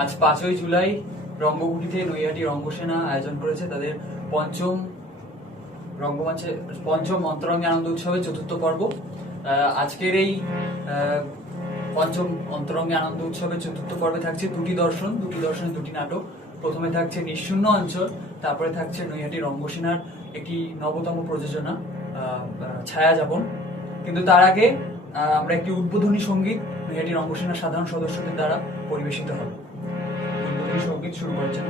আজ 5ই জুলাই রঙ্গকুটিতে নৈহাটি রঙ্গসেনা আয়োজন করেছে তাদের পঞ্চম রঙ্গমঞ্চে পঞ্চম অন্তরঙ্গে আনন্দ উৎসবের চতুর্থ পর্ব। আজকের এই পঞ্চম অন্তরঙ্গে আনন্দ উৎসবের চতুর্থ পর্বে থাকছে দুটি দর্শনে দুটি নাটক। প্রথমে থাকছে নিঃশূন্য অঞ্চল, তারপরে থাকছে নৈহাটি রঙ্গসেনার একটি নবতম প্রযোজনা ছায়া যাপন। কিন্তু তার আগে আমরা একটি উদ্বোধনী সঙ্গীত নৈহাটি রঙ্গসেনার সাধারণ সদস্যদের দ্বারা পরিবেশিত হবে। উদ্বোধনী সঙ্গীত শুরু করেছেন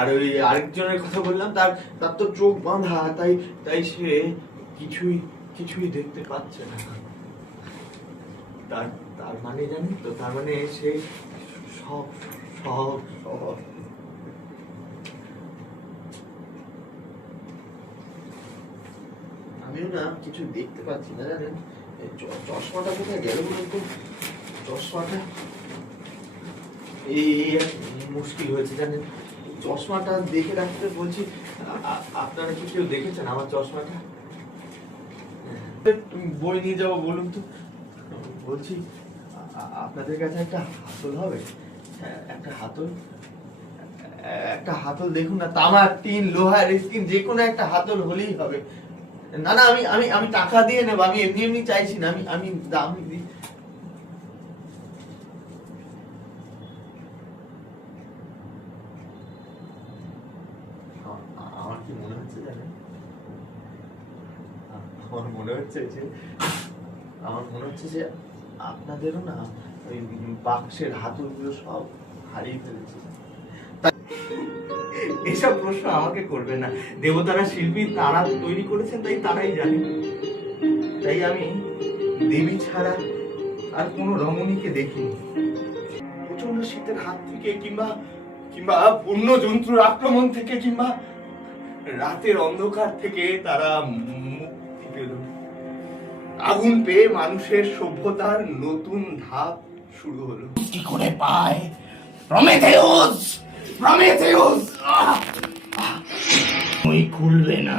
আর ওই আরেকজনের কথা বললাম, তার তো চোখ বাঁধা, তাই সে কিছুই দেখতে পাচ্ছে না। তার মানে জানি তো, তার মানে সে সব আমিও না কিছু দেখতে পাচ্ছি না, জানেন। চশমাটা কোথায় গেল বলতো? চশমাটা এই মুশকিল হয়েছে, জানেন। চশমাটা দেখে রাখতে বলছি। আপনারা কি কেউ দেখেছেন আমার চশমাটা? বই নিয়ে যাবো বলুন তো। বলছি আপনাদের কাছে একটা হাতল হবে? একটা হাতল দেখুন না, তামার, টিন, লোহার, স্কিন, যে কোনো একটা হাতল হলেই হবে। না আমি টাকা দিয়ে নেবো, আমি এমনি চাইছি না, আমি দাম দিই। আমার কি মনে হচ্ছে জানেন? আমার মনে হচ্ছে যে আপনাদেরও না ওই বাক্সের হাতলগুলো সব হারিয়ে ফেলেছে। এসব প্রশ্ন আমাকে করবে না। দেবতারা, শিল্পী তারা তৈরি করেছেন, তাই তারাই জানে। তাই আমি দেবী ছাড়া আর কোনো রমণীকে দেখিনি। প্রচন্ড শীতের হাত থেকে কিংবা বন্য জন্তুর আক্রমণ থেকে কিংবা রাতের অন্ধকার থেকে তারা মুক্তি পেল। আগুন পেয়ে মানুষের সভ্যতার নতুন ধাপ শুরু হলো। কি করে পায় প্রমেথেউস? ওই খুলবে না,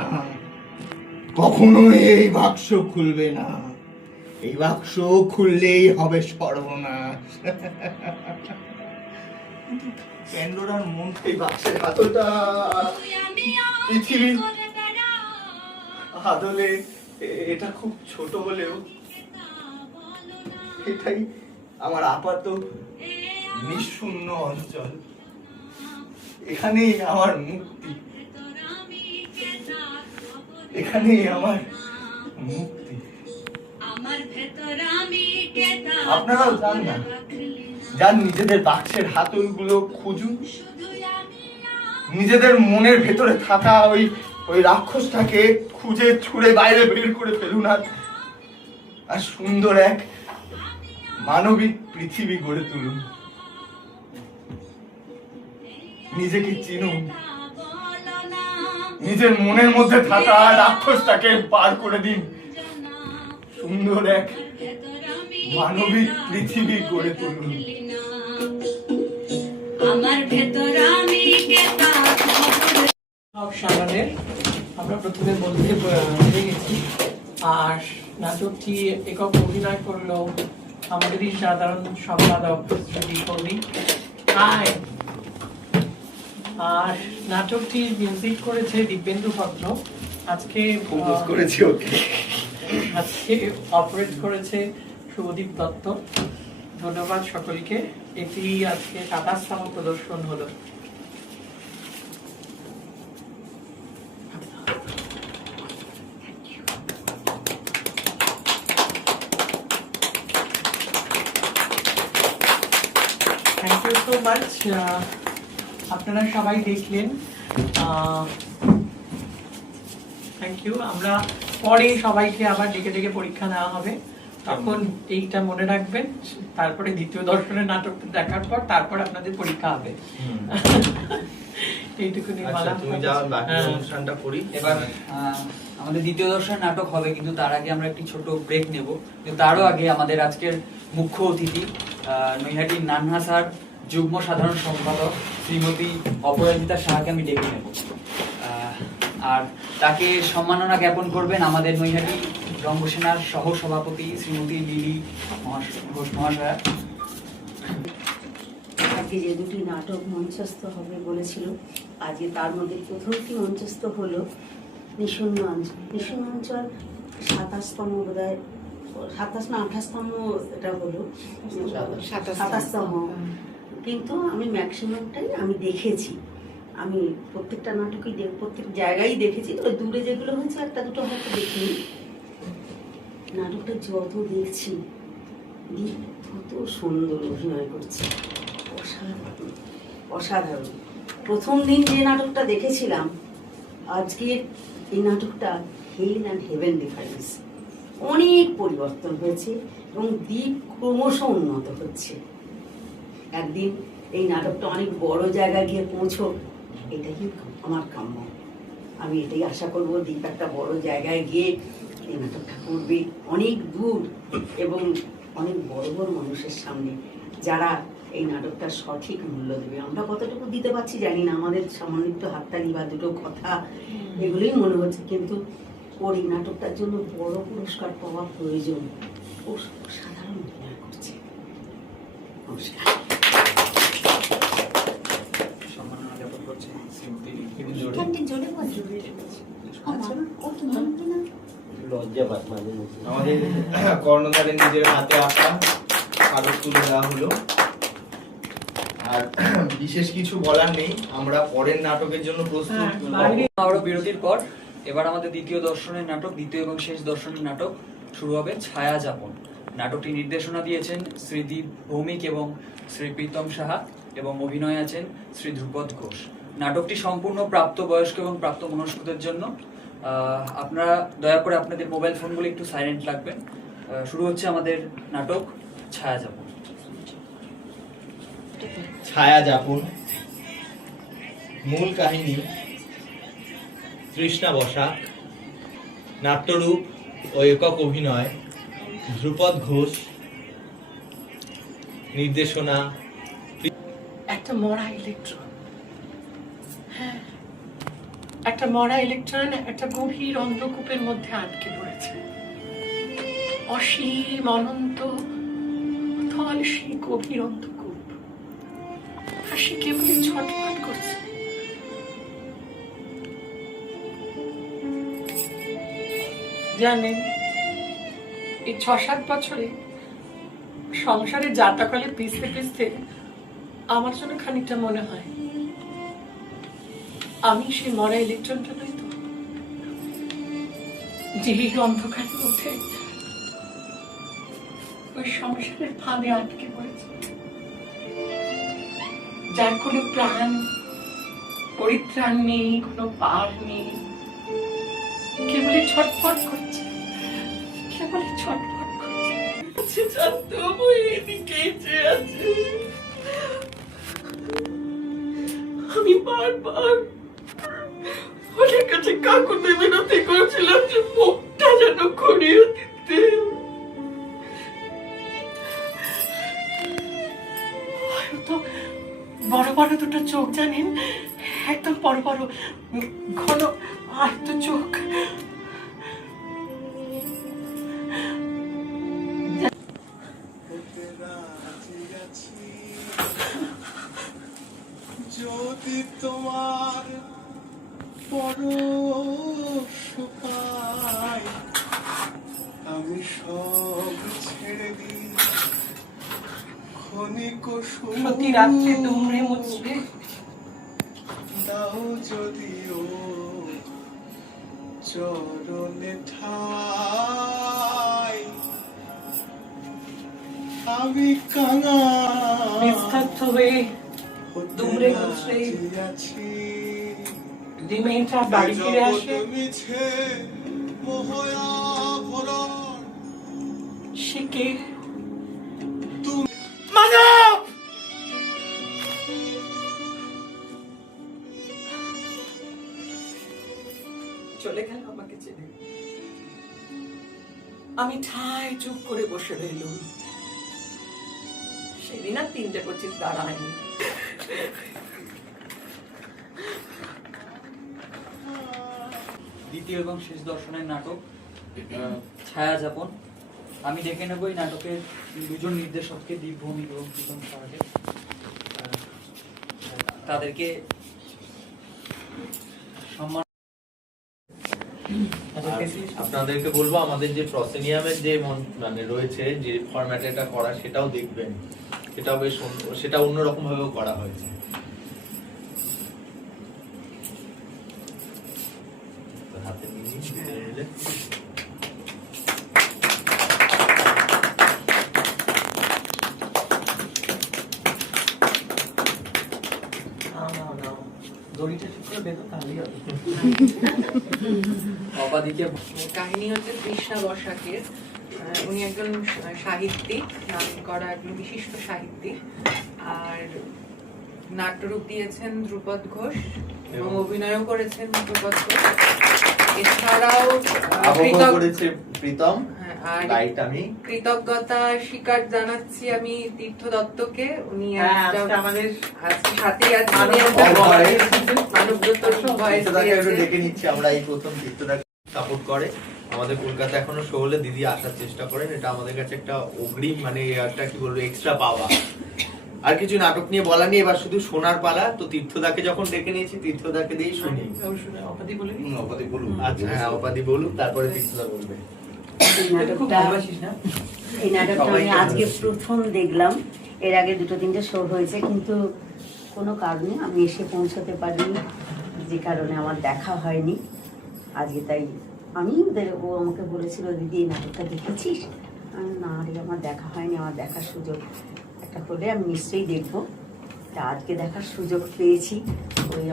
কখনোই এই বাক্স খুলবে না। এই বাক্স খুললেই হবে সর্বনাশ। প্যান্ডোরার মন এই বাক্সের হাতলটা পৃথিবীর আদলে এটা খুব ছোট হলেও এটাই আমার আপাত নিঃশূন্য অঞ্চল। এখানেই আমার মুক্তি, এখানেই আমার মুক্তি। আপনারাও যান না, যান নিজেদের বাক্সের হাতলগুলো খুঁজুন, নিজেদের মনের ভেতরে থাকা ওই রাক্ষসটাকে খুঁজে ছুঁড়ে বাইরে বের করে ফেলুন, আর সুন্দর এক মানবিক পৃথিবী গড়ে তুলুন। নিজেকে চিনুন, নিজের মনের মধ্যে থাকা রাক্ষসটাকে পার করে দিন। সুন্দর এক মানবিক পৃথিবী গড়ে তুলুন। আমার ভেতর আমি সব সারাদের আমরা প্রথমে বলতে ভুলে গেছি। আর নাটকটি একক অভিনয় করলো আমাদেরই সাধারণ সম্পাদক শ্রী কবি। আর নাটকটির মিউজিক করেছে দিব্যেন্দু ভদ্র। আজকে করেছি ওকে আজকে অপারেট করেছে শুভদীপ দত্ত। ধন্যবাদ সকলকে। এটি আজকে 27তম প্রদর্শন হলো। Thank you so much. আপনারা সবাই দেখলেন, থ্যাংক ইউ। আমরা পরে সবাইকে আবার ডেকে ডেকে পরীক্ষা নেওয়া হবে, তখন এইটা মনে রাখবেন। তারপরে দ্বিতীয় দর্শনের নাটকটা দেখার পর তারপর আপনাদের পরীক্ষা হবে। এইটুকুনি বলা। তুমি যাও, বাকি অনুষ্ঠানটা করি। এবার আমাদের দ্বিতীয় দর্শনের নাটক হবে, কিন্তু তার আগে আমরা একটি ছোট ব্রেক নেব। কিন্তু তারও আগে আমাদের আজকের মুখ্য অতিথি নৈহাটির নান্হা স্যার যুগ্ম সাধারণ সম্পাদক শ্রীমতী অপরাজিতা সাহাকে আমি ডেকে নেব। আর তাকে সম্মাননা জ্ঞাপন করবেন আমাদের নৈহাটি রঙ্গসেনার সহ সভাপতি শ্রীমতী লিলি ঘোষ মহাশয়া। আজকে যে দুটি নাটক মঞ্চস্থ হবে বলেছিল, আজকে তার মধ্যে প্রথমটি মঞ্চস্থ হলো নিশূন্য অঞ্চল। নিশূন্য অঞ্চল 27তম বোধহয়, 27 না 28তম এটা হলো, 27তম। কিন্তু আমি ম্যাক্সিমামটাই আমি দেখেছি। আমি প্রত্যেকটা নাটকই প্রত্যেক জায়গায় দেখেছি, তবে দূরে যেগুলো হয়েছে একটা দুটো হয়তো দেখিনি। নাটকটা যত দেখছি কত সুন্দর অভিনয় করছে, অসাধারণ অসাধারণ। প্রথম দিন যে নাটকটা দেখেছিলাম, আজকের এই নাটকটা হেল অ্যান্ড হেভেন ডিফারেন্স, অনেক পরিবর্তন হয়েছে এবং দ্বীপ ক্রমশ উন্নত হচ্ছে। একদিন এই নাটকটা অনেক বড় জায়গায় গিয়ে পৌঁছোক, এটাই আমার কাম্য। আমি এটাই আশা করব, দ্বীপ একটা বড় জায়গায় গিয়ে এই নাটকটা করবে অনেক দূর এবং অনেক বড় বড় মানুষের সামনে, যারা এই নাটকটার সঠিক মূল্য দেবে। আমরা কতটুকু দিতে পারছি জানি না, আমাদের সামান্য একটু হাততালি বা দুটো কথা এগুলোই মনে হচ্ছে, কিন্তু ওর এই নাটকটার জন্য বড় পুরস্কার পাওয়া প্রয়োজন। ও সাধারণ অভিনয় করছে। নমস্কার। সম্মাননা জ্ঞাপন করছে শ্রীমতী আমাদের কর্ণধারের নিজের হাতে আঁকা কাগজ তুলে দেওয়া হলো। আর বিশেষ কিছু বলার নেই, আমরা পরের নাটকের জন্য প্রস্তুত। আবারও বিরতির পর এবার আমাদের দ্বিতীয় দর্শনের নাটক, দ্বিতীয় এবং শেষ দর্শনের নাটক শুরু হবে ছায়া যাপন। নাটকটি নির্দেশনা দিয়েছেন শ্রীদীপ ভৌমিক এবং শ্রী প্রীতম সাহা এবং অভিনয় আছেন শ্রী ধ্রুপদ ঘোষ। নাটকটি সম্পূর্ণ প্রাপ্তবয়স্ক এবং প্রাপ্তমনস্কদের জন্য। আপনারা দয়া করে আপনাদের মোবাইল ফোনগুলো একটু সাইলেন্ট রাখবেন। শুরু হচ্ছে আমাদের নাটক ছায়া যাপন। ছায়া যাপন। মূল কাহিনী তৃষ্ণা বসাক, নাট্যরূপ ও একক অভিনয় ধ্রুপদ ঘোষ, নির্দেশনা একটা মরা ইলেকট্রন, হ্যাঁ, একটা মরা ইলেকট্রন একটা গভীর অন্ধকূপের মধ্যে আটকে পড়েছে। অসীম অনন্ত অথল সেই গভীর অন্ধকূপ, আর সে কেবলই ছটফট করছে। জানেন, এই 6-7 বছরে সংসারে যাতাকলে পিছতে পিছতে আমার জন্য খানিকটা মনে হয় আমি সেই মরা ইলেকট্রনটা নই তো, যে অন্ধকারের মধ্যে ওই সংসারের ফাঁদে আটকে পড়েছে, যার কোনো প্রাণ পরিত্রাণ নেই, কোনো পার নেই, কেবলই ছটফট করছে, কেবলই ছটফট করছে। তবু এদিকেই চেয়ে আছে। আমি বারবার ওদের কাছে কাকুতে বিনতি করেছিলাম যে মুখটা যেন ঘুরিয়ে দিতে। হয়তো বড় বড় দুটো চোখ, জানেন, একদম বড় বড় ঘন আর তো চোখ। যদি তোমার পরশ পাই সব ছেড়ে দিই ক্ষণিক প্রতি রাত্রে দুমড়ে মুচড়ে দাও যদিও চরণে ঠাই আমি কাঙা নিস্তব্ধ হয়ে দুমড়ে মুচড়ে আছি ডিমেটা বাড়ি ফিরে আসে। মিছে মোহয়া ভরণ সে কে? তুমি মানব! চলে গেল আমাকে ছেড়ে। আমি ঠায় চুপ করে বসে রইলুম। সেদিন আর 3:25 দাঁড়ায়নি। দ্বিতীয় এবং শেষ দর্শনের নাটক ছায়াযাপন। আমি ডেকে নেব এই নাটকের দুজন নির্দেশককে, দীপভূমি এবং প্রীতম সাহাকে। তাদেরকে সম্মান। আপনাদেরকে বলবো আমাদের যে প্রসেনিয়ামের যে মানে রয়েছে যে ফরম্যাটে এটা করা সেটাও দেখবেন, সেটাও বেশ সেটা অন্যরকম ভাবেও করা হয়েছে। হাতে নিয়ে দড়িটা ঠিক করে বেঁধো তাহলেই হবে। অপাদিকে কাহিনী হচ্ছে তৃষ্ণা বসাকের। উনি একজন সাহিত্যিক, নাম করা একজন বিশিষ্ট সাহিত্যিক, আর নাট্যরূপ দিয়েছেন ধ্রুপদ ঘোষ এবং অভিনয়ও করেছেন ধ্রুপদ ঘোষ। এছাড়াও প্রীতম। আর লাইট আমি কৃতজ্ঞতা স্বীকার জানাচ্ছি আমি তীর্থ দত্তকে। উনি আমাদের আজকে সাথেই আছেন, দেখে নিচ্ছি আমরা এই প্রথম তীর্থদাকে সাপোর্ট করে। আমাদের কলকাতা এখনো শো হলে দিদি আসার চেষ্টা করেন, এটা আমাদের কাছে একটা অগ্রিম মানে একটা কি বলবো এক্সট্রা পাওয়া। আর কিছু নাটক নিয়ে বলা নেই, এবার শুধু শোনার পালা। তো তীর্থদাকে যখন ডেকে নিয়েছি তীর্থদাকে দিয়েই শুনি। অপাদি বলে অপাদি বলুন। আচ্ছা হ্যাঁ, অপাদি বলুন, তারপরে তীর্থদা বলবে। এই নাটকটা আমি আজকে প্রথম দেখলাম। এর আগে 2-3টে শো হয়েছে, কিন্তু কোনো কারণে আমি এসে পৌঁছতে পারিনি, যে কারণে আমার দেখা হয়নি আজকে। তাই আমি ও আমাকে বলেছিল, দিদি এই নাটকটা দেখেছিস? আমি না রে, আমার দেখা হয়নি, আমার দেখার সুযোগ একটা হলে আমি নিশ্চয়ই দেখবো। তা আজকে দেখার সুযোগ পেয়েছি, ওই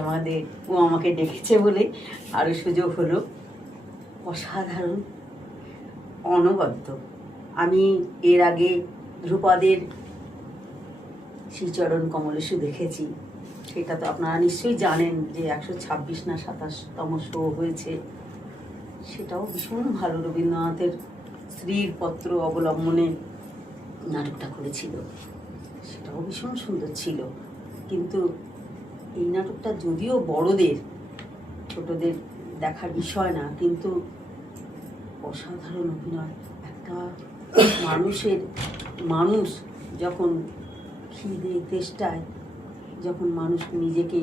ও আমাকে ডেকেছে বলে আরও সুযোগ হলো। অসাধারণ, অনবদ্য। আমি এর আগে ধ্রুপদের শ্রীচরণ কমলেশু দেখেছি, সেটা তো আপনারা নিশ্চয়ই জানেন যে 126 না 27তম শো হয়েছে। সেটাও ভীষণ ভালো, রবীন্দ্রনাথের স্ত্রীর পত্র অবলম্বনে নাটকটা করেছিল, সেটাও ভীষণ সুন্দর ছিল। কিন্তু এই নাটকটা যদিও বড়দের, ছোটদের দেখার বিষয় না, কিন্তু অসাধারণ অভিনয়। একটা মানুষ যখন খিদে তেষ্টায়, যখন মানুষ নিজেকে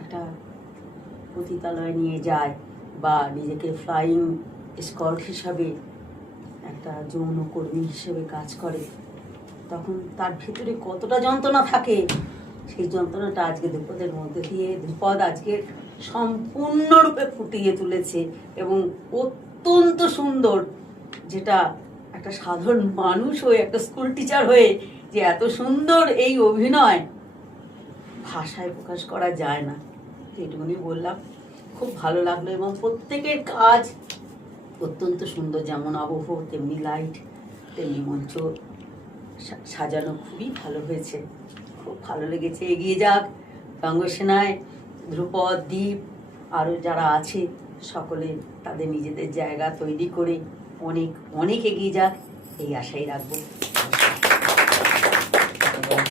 একটা পতিতালয়ে নিয়ে যায় বা নিজেকে ফ্লাইং স্কোয়াড হিসাবে একটা যৌনকর্মী হিসেবে কাজ করে, তখন তার ভেতরে কতটা যন্ত্রণা থাকে, সেই যন্ত্রণাটা আজকে ধ্রুপদের মধ্যে দিয়ে ধ্রুপদ আজকে সম্পূর্ণরূপে ফুটিয়ে তুলেছে এবং অত্যন্ত সুন্দর। যেটা একটা সাধারণ মানুষ হয়ে, একটা স্কুল টিচার হয়ে যে এত সুন্দর এই অভিনয় ভাষায় প্রকাশ করা যায় না। এটুকুনি বললাম, খুব ভালো লাগলো। এবং প্রত্যেকের কাজ অত্যন্ত সুন্দর, যেমন আবহ তেমনি লাইট তেমনি মঞ্চ সাজানো খুবই ভালো হয়েছে, খুব ভালো লেগেছে। এগিয়ে যাক রঙ্গসেনায় ধ্রুপদ, দীপ, আরও যারা আছে সকলে তাদের নিজেদের জায়গা তৈরি করে অনেক অনেক এগিয়ে যাক, এই আশাই রাখবো।